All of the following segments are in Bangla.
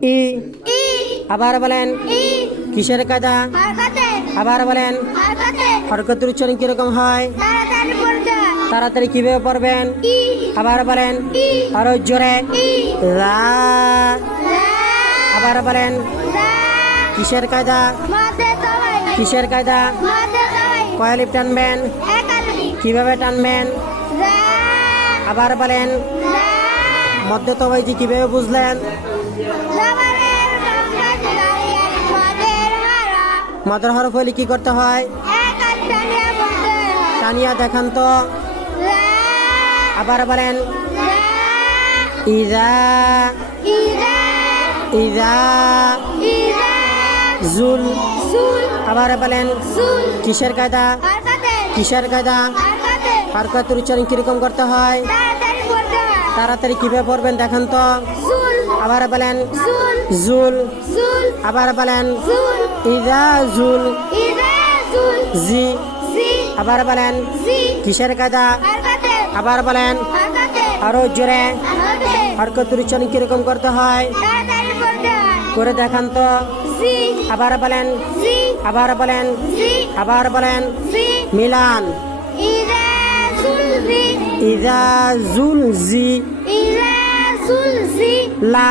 ই ই আবার বলেন ই কিসের কায়দা? হরকতে আবার বলেন হরকতে হরকতের উচ্চারণ কিরকম হয়? তাড়াতাড়ি পড়তে হয়। তাড়াতাড়ি কিভাবে পড়বেন? ই আবার বলেন ই আরো জোরে ই লা। লা আবার বলেন লা কিসের কায়দা? মাঝে তবাই কিসের কায়দা? মাঝে তবাই কয় লিপ টানবেন? একালি কিভাবে টানবেন? লা আবার বলেন লা মধ্য তবাইজি কিভাবে বুঝলেন? জবানের সংখ্যা গাড়িয়ার মাঝের হারা মদের হরফ হলে কি করতে হয়? একালি টানিয়া পড়তে হয়। টানিয়া দেখান তো। লা আবার বলেন লা ইজা ইরা ইজা ইরা জুল। সুল আবার বলেন সুল কিসের কায়দা? হরকতে কিসের কায়দা? হরকতে হরকতের উচ্চারণ কিরকম করতে হয়? তাড়াতাড়ি পড়তে হয়। তাড়াতাড়ি কিভাবে পড়বেন দেখান তো। সুল আবার বলেন সুল জুল। সুল আবার বলেন সুল ইজা জুল ইরা সুল জি। জি আবার বলেন জি কিসের কায়দা? হরকতে আবার বলেন হরকতে আরো জোরে হরকতে হরকতের উচ্চারণ কিরকম করতে হয়? তাড়াতাড়ি পড়তে হয়। করে দেখান তো। জি আবার বলেন জি আবার বলেন জি আবার বলেন জি মিলান ইরা সুল জি ইজা জুল জি ইরা সুল জি লা।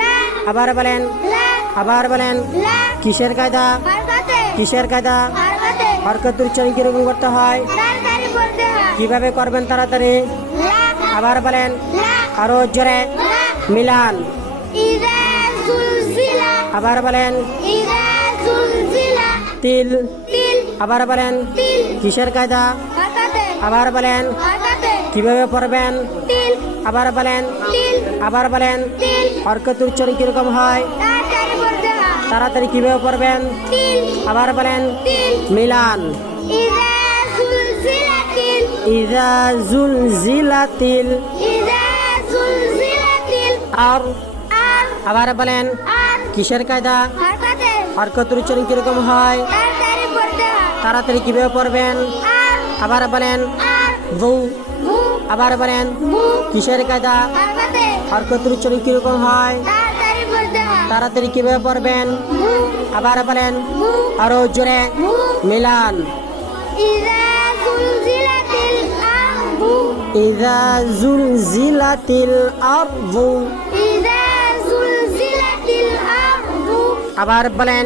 লা আবার বলেন লা আবার বলেন লা কিসের কায়দা? হরকতে কিসের কায়দা? হরকতে হরকতের উচ্চারণ কিরকম করতে হয়? তাড়াতাড়ি পড়তে হয়। কিভাবে করবেন তাড়াতাড়ি? লা আবার বলেন লা আরো জোরে লা মিলান। ইরা জুলজিলা আবার বলেন ইরা জুলজিলা তিল। তিল আবার বলেন তিল কিসের কায়দা? হরকতে আবার বলেন হরকতে কিভাবে পড়বেন? তিল আবার বলেন তিল আবার বলেন তিল হরকতের উচ্চারণ কিরকম হয়? তাড়াতাড়ি পড়তে হয়। তাড়াতাড়ি কিভাবে পড়বেন? তিল আবার বলেন তিল মিলান। ইরা জুলজিলা তিল ইজা জুল জিলাতিল ইরা জুলজিলা তিল আর। আর আবার বলেন আর কিসের কায়দা? হরকতে হরকতের উচ্চারণ কিরকম হয়? তাড়াতাড়ি পড়তে হয়। তাড়াতাড়ি কিভাবে পড়বেন? আর আবার বলেন আর বউ। ভু আবার বলেন ভু কিসের কায়দা? হরকতে হরকতের উচ্চারণ কিরকম হয়? তাড়াতাড়ি পড়তে হয়। তাড়াতাড়ি কিভাবে পড়বেন? ভু আবার বলেন ভু আরো জোরে ভু মিলান। ইরা জুলজিলাতিল আরদু ইজা জুল জিলাতিল আরদু। ইরা জুলজিলাতিল আরদু আবার বলেন